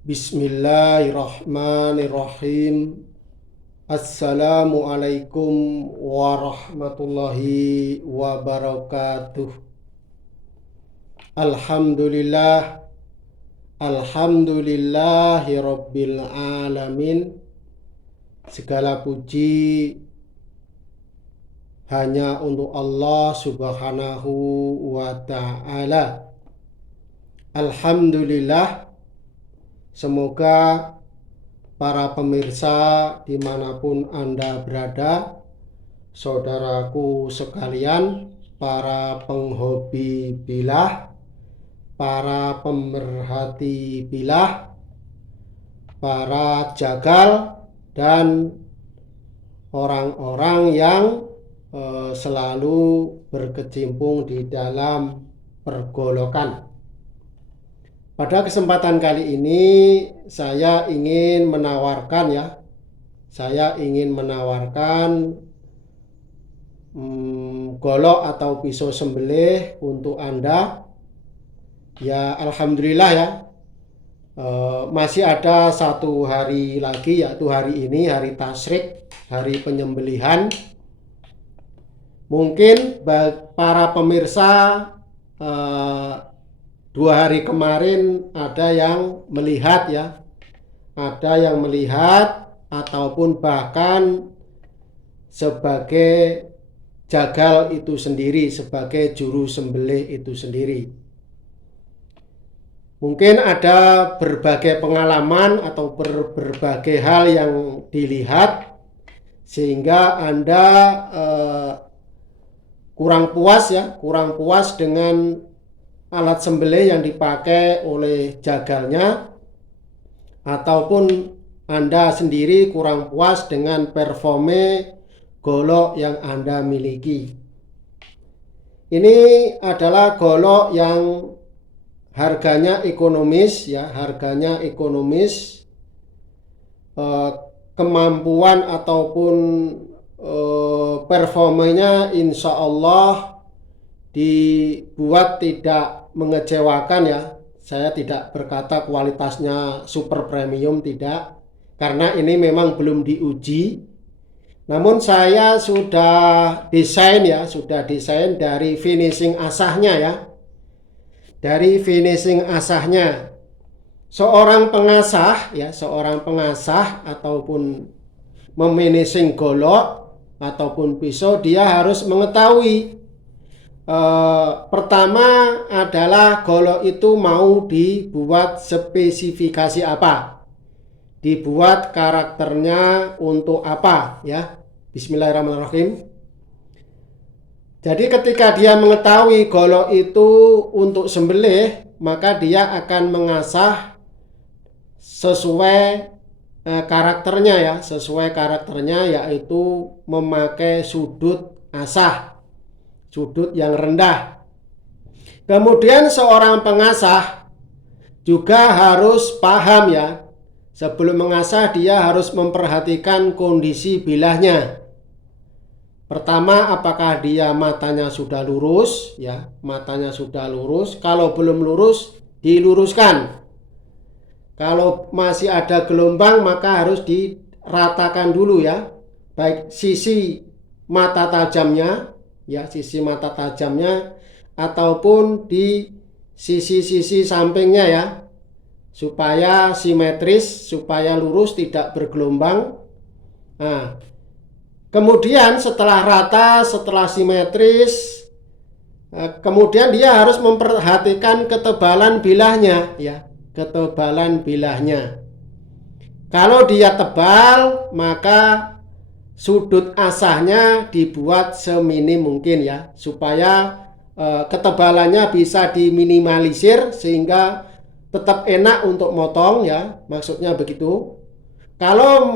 Bismillahirrahmanirrahim. Assalamualaikum warahmatullahi wabarakatuh. Alhamdulillah, alhamdulillahi rabbil alamin. Segala puji hanya untuk Allah subhanahu wa ta'ala. Alhamdulillah. Semoga para pemirsa dimanapun Anda berada, saudaraku sekalian, para penghobi bilah, para pemerhati bilah, para jagal, dan orang-orang yang selalu berkecimpung di dalam pergolakan. Pada kesempatan kali ini saya ingin menawarkan golok atau pisau sembelih untuk Anda. Ya, alhamdulillah ya. Masih ada satu hari lagi, yaitu hari ini, hari tasyrik, hari penyembelihan. Mungkin para pemirsa 2 hari kemarin ada yang melihat ya, ataupun bahkan sebagai jagal itu sendiri, sebagai juru sembelih itu sendiri. Mungkin ada berbagai pengalaman atau berbagai hal yang dilihat sehingga Anda kurang puas dengan alat sembelih yang dipakai oleh jagalnya, ataupun Anda sendiri kurang puas dengan performa golok yang Anda miliki. Ini adalah golok yang harganya ekonomis ya, kemampuan ataupun performanya insya Allah dibuat tidak mengecewakan ya. Saya tidak berkata kualitasnya super premium, tidak, karena ini memang belum diuji. Namun saya sudah desain dari finishing asahnya ya. Dari finishing asahnya, seorang pengasah ataupun meminishing golok ataupun pisau, dia harus mengetahui pertama adalah golok itu mau dibuat spesifikasi apa, dibuat karakternya untuk apa ya. Bismillahirrahmanirrahim. Jadi ketika dia mengetahui golok itu untuk sembelih, maka dia akan mengasah sesuai karakternya, yaitu memakai sudut asah, sudut yang rendah. Kemudian seorang pengasah juga harus paham ya, sebelum mengasah dia harus memperhatikan kondisi bilahnya. Pertama, apakah dia matanya sudah lurus ya, kalau belum lurus diluruskan. Kalau masih ada gelombang maka harus diratakan dulu ya, baik sisi mata tajamnya ataupun di sisi-sisi sampingnya ya, supaya simetris, supaya lurus, tidak bergelombang. Nah, kemudian setelah rata, setelah simetris, kemudian dia harus memperhatikan ketebalan bilahnya ya, Kalau dia tebal, maka sudut asahnya dibuat seminim mungkin ya, supaya ketebalannya bisa diminimalisir sehingga tetap enak untuk motong ya, maksudnya begitu. Kalau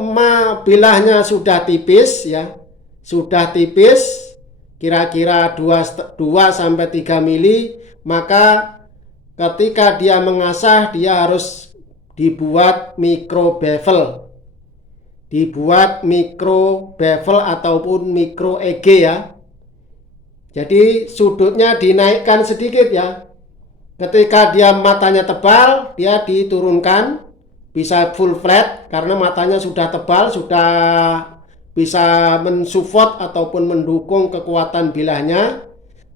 bilahnya sudah tipis ya, kira-kira 2 sampai 3 mili, maka ketika dia mengasah dia harus dibuat micro bevel, ataupun micro EG ya. Jadi sudutnya dinaikkan sedikit ya. Ketika dia matanya tebal, dia diturunkan bisa full flat karena matanya sudah tebal, sudah bisa mensupport ataupun mendukung kekuatan bilahnya.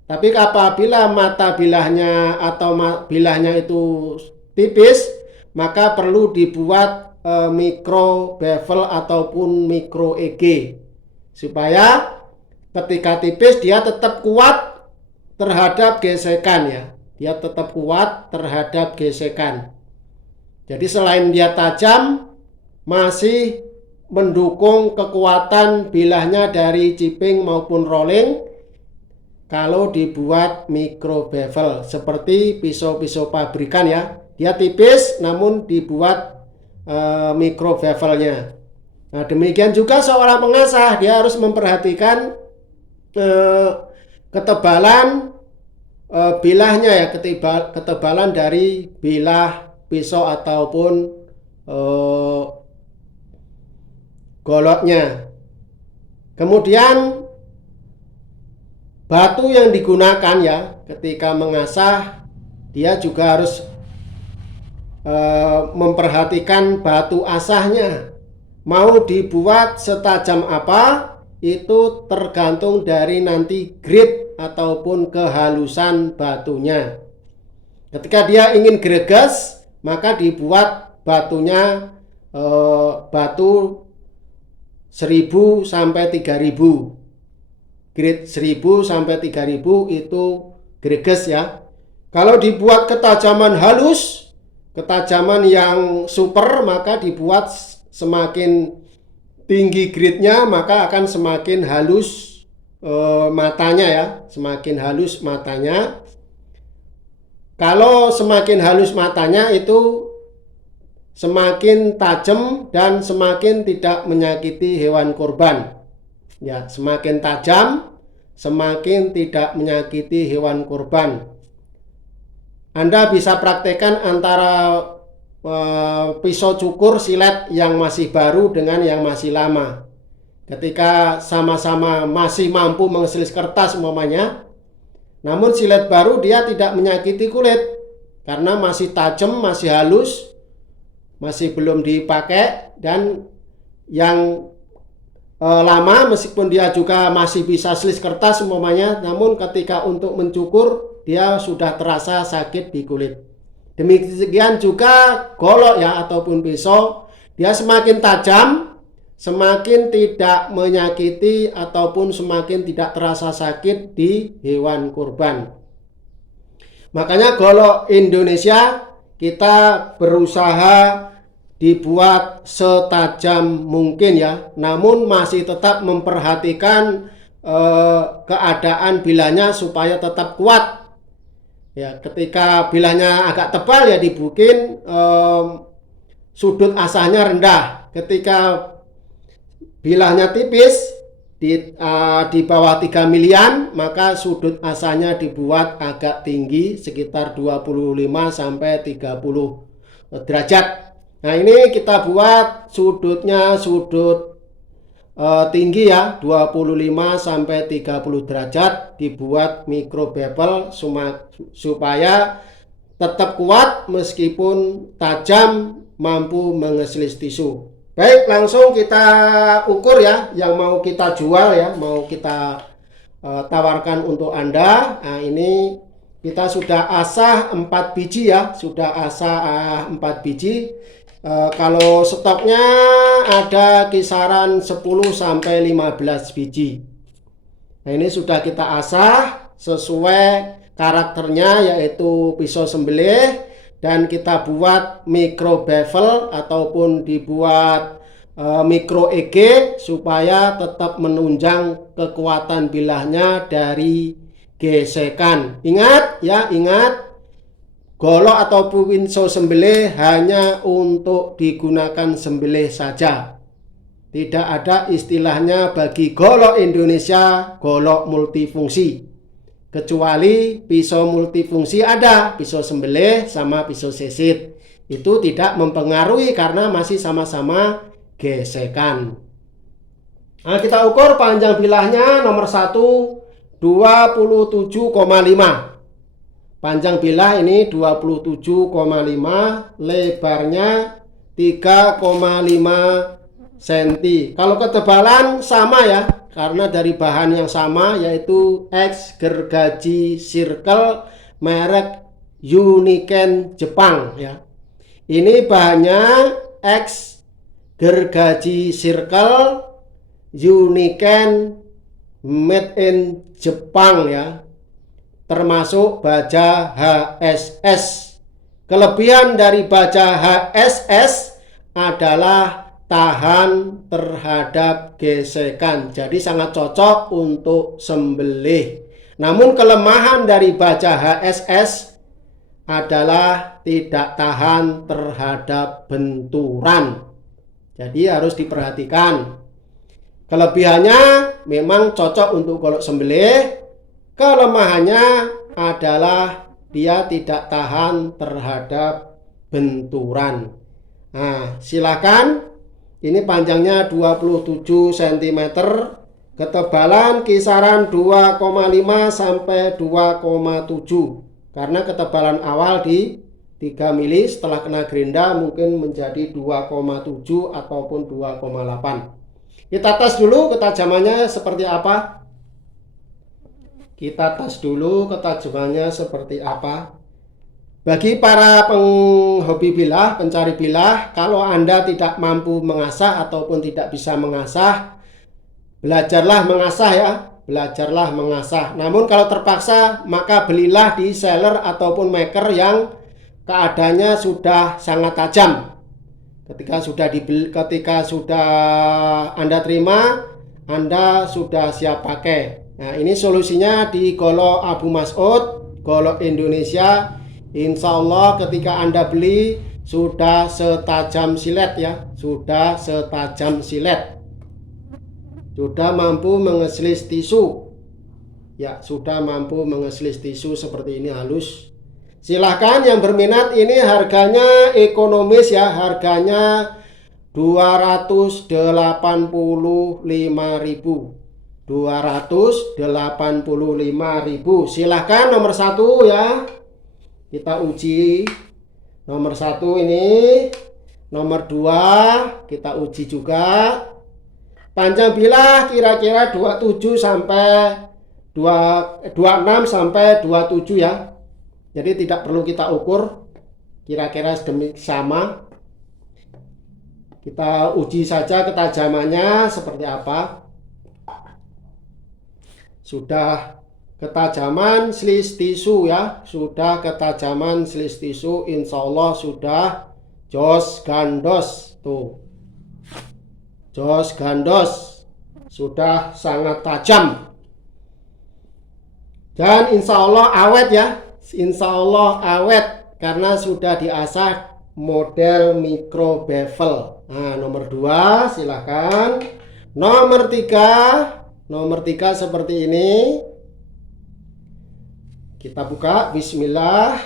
Tapi apabila mata bilahnya atau bilahnya itu tipis, maka perlu dibuat micro bevel ataupun micro EG supaya ketika tipis dia tetap kuat terhadap gesekan ya. Dia tetap kuat terhadap gesekan. Jadi selain dia tajam, masih mendukung kekuatan bilahnya dari chipping maupun rolling kalau dibuat micro bevel seperti pisau-pisau pabrikan ya. Dia tipis namun dibuat micro bevelnya. Nah, demikian juga seorang pengasah dia harus memperhatikan ketebalan bilahnya ya, ketebalan dari bilah pisau ataupun goloknya. Kemudian batu yang digunakan ya ketika mengasah, dia juga harus memperhatikan batu asahnya. Mau dibuat setajam apa itu tergantung dari nanti grade ataupun kehalusan batunya. Ketika dia ingin greges, maka dibuat batunya batu 1000 sampai 3000. Grade 1000 sampai 3000 itu greges ya. Kalau dibuat ketajaman halus, ketajaman yang super, maka dibuat semakin tinggi grade-nya maka akan semakin halus matanya ya, semakin halus matanya. Kalau semakin halus matanya itu semakin tajam dan semakin tidak menyakiti hewan kurban. Ya, semakin tajam, semakin tidak menyakiti hewan kurban. Anda bisa praktekkan antara pisau cukur silet yang masih baru dengan yang masih lama. Ketika sama-sama masih mampu mengeselis kertas umpamanya, namun silet baru dia tidak menyakiti kulit karena masih tajam, masih halus, masih belum dipakai. Dan yang lama meskipun dia juga masih bisa selis kertas umpamanya, namun ketika untuk mencukur dia sudah terasa sakit di kulit. Demikian juga golok ya ataupun pisau, dia semakin tajam, semakin tidak menyakiti ataupun semakin tidak terasa sakit di hewan kurban. Makanya golok Indonesia kita berusaha dibuat setajam mungkin ya, namun masih tetap memperhatikan keadaan bilahnya supaya tetap kuat. Ya, ketika bilahnya agak tebal ya dibikin sudut asahnya rendah. Ketika bilahnya tipis di bawah 3 milian, maka sudut asahnya dibuat agak tinggi sekitar 25 sampai 30 derajat. Nah, ini kita buat sudutnya sudut tinggi ya, 25 sampai 30 derajat, dibuat micro bevel supaya tetap kuat meskipun tajam, mampu mengeselis tisu. Baik, langsung kita ukur ya yang mau kita jual ya, mau kita tawarkan untuk Anda. Nah, ini kita sudah asah 4 biji ya, sudah asah 4 biji. Kalau stoknya ada kisaran 10 sampai 15 biji. Nah, ini sudah kita asah sesuai karakternya yaitu pisau sembelih, dan kita buat micro bevel ataupun dibuat micro EG supaya tetap menunjang kekuatan bilahnya dari gesekan. Ingat ya, ingat, golok ataupun pisau sembelih hanya untuk digunakan sembelih saja. Tidak ada istilahnya bagi golok Indonesia golok multifungsi. Kecuali pisau multifungsi ada, pisau sembelih sama pisau sisit. Itu tidak mempengaruhi karena masih sama-sama gesekan. Nah, kita ukur panjang bilahnya nomor 1 27,5. Panjang bilah ini 27,5, lebarnya 3,5 cm. Kalau ketebalan sama ya, karena dari bahan yang sama, yaitu X gergaji circle merek Uniken Jepang ya. Ini bahannya X gergaji circle Uniken made in Jepang ya, termasuk baja HSS. Kelebihan dari baja HSS adalah tahan terhadap gesekan, jadi sangat cocok untuk sembelih. Namun kelemahan dari baja HSS adalah tidak tahan terhadap benturan, jadi harus diperhatikan. Kelebihannya memang cocok untuk golok sembelih, kelemahannya adalah dia tidak tahan terhadap benturan. Nah, silakan. Ini panjangnya 27 cm, ketebalan kisaran 2,5 sampai 2,7. Karena ketebalan awal di 3 mili, setelah kena gerinda mungkin menjadi 2,7 ataupun 2,8. Kita tes dulu ketajamannya seperti apa. Kita tes dulu ketajamannya seperti apa. Bagi para penghobi bilah, pencari bilah, kalau Anda tidak mampu mengasah ataupun tidak bisa mengasah, belajarlah mengasah ya. Belajarlah mengasah. Namun kalau terpaksa, maka belilah di seller ataupun maker yang keadaannya sudah sangat tajam. Ketika sudah Anda terima, Anda sudah siap pakai. Nah, ini solusinya di golok Abu Mas'ud, golok Indonesia. Insya Allah ketika Anda beli sudah setajam silet ya, sudah setajam silet. Sudah mampu mengeslis tisu. Ya, sudah mampu mengeslis tisu seperti ini halus. Silahkan yang berminat, ini harganya ekonomis ya, harganya 285.000. 285.000. Silahkan nomor 1 ya. Kita uji nomor 1 ini. Nomor 2 kita uji juga. Panjang bilah kira-kira 27 sampai 26 sampai 27 ya. Jadi tidak perlu kita ukur, kira-kira sedemikian sama. Kita uji saja ketajamannya seperti apa. Sudah ketajaman slis tisu ya, sudah ketajaman slis tisu, insya Allah sudah jos gandos tuh, jos gandos sudah sangat tajam dan insya Allah awet ya, insya Allah awet karena sudah diasah model micro bevel. Nah, nomor 2 silahkan. Nomor 3 seperti ini. Kita buka, bismillah.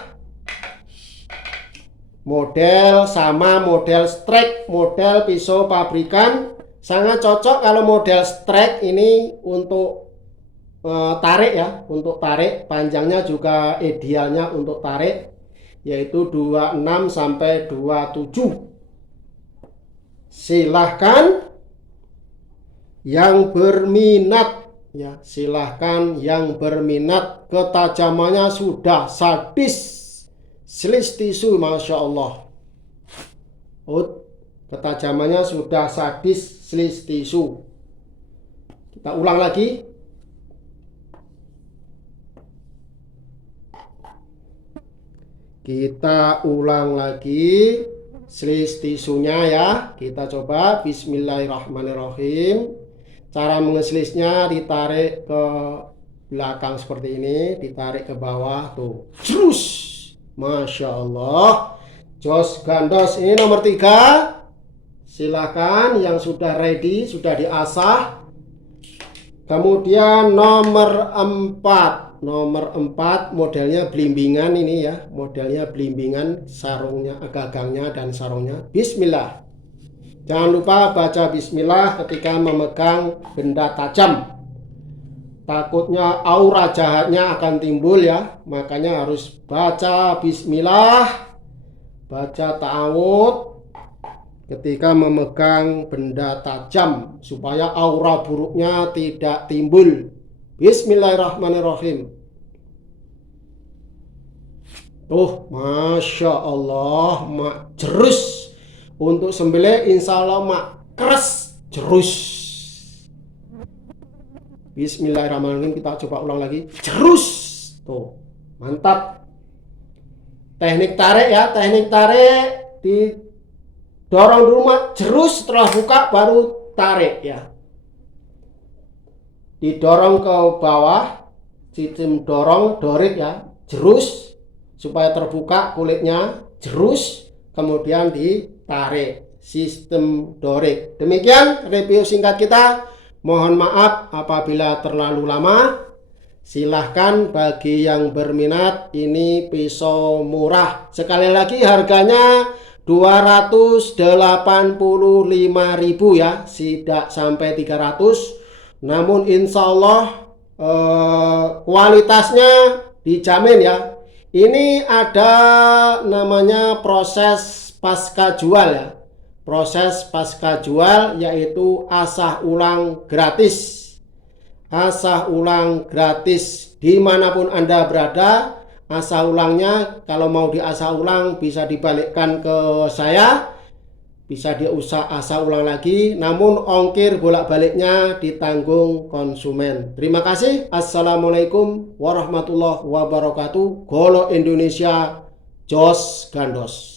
Model sama, model strike, model pisau pabrikan. Sangat cocok kalau model strike ini untuk tarik ya, untuk tarik. Panjangnya juga idealnya untuk tarik, yaitu 26 sampai 27. Silahkan yang berminat ya, silahkan yang berminat. Ketajamannya sudah sadis, slis tisu, masya Allah. Ketajamannya sudah sadis, slis tisu. Kita ulang lagi. Kita ulang lagi slis tisunya ya. Kita coba, bismillahirrahmanirrahim. Cara mengeslisnya ditarik ke belakang seperti ini, ditarik ke bawah tuh. Terus, masya Allah. Jos gandos ini nomor 3. Silakan yang sudah ready, sudah diasah. Kemudian nomor 4. Nomor 4 modelnya belimbingan ini ya, modelnya belimbingan, sarungnya, gagangnya dan sarungnya. Bismillah. Jangan lupa baca bismillah ketika memegang benda tajam. Takutnya aura jahatnya akan timbul ya, makanya harus baca bismillah, baca ta'awud. ketika memegang benda tajam supaya aura buruknya tidak timbul. Bismillahirrahmanirrahim. Tuh, Masya Allah, mak jerus. Untuk sembelih insya Allah mak keras jerus. Bismillahirrahmanirrahim. Kita coba ulang lagi. Jerus. Tuh, mantap. Teknik tarik ya, teknik tarik didorong dulu mak jerus, setelah buka baru tarik ya. Didorong ke bawah, sistem dorong, dorik ya, jerus supaya terbuka kulitnya, jerus, kemudian ditarik, sistem dorik. Demikian review singkat kita. Mohon maaf apabila terlalu lama. Silahkan bagi yang berminat, ini pisau murah. Sekali lagi harganya 285.000 ya, tidak sampai 300. Namun insya Allah kualitasnya dijamin ya. Ini ada namanya proses pasca jual ya. Proses pasca jual yaitu asah ulang gratis. Asah ulang gratis dimanapun Anda berada. Asah ulangnya kalau mau diasah ulang bisa dibalikkan ke saya, bisa asah ulang lagi, namun ongkir bolak-baliknya ditanggung konsumen. Terima kasih. Assalamualaikum warahmatullahi wabarakatuh. Golo Indonesia, Jos Gandos.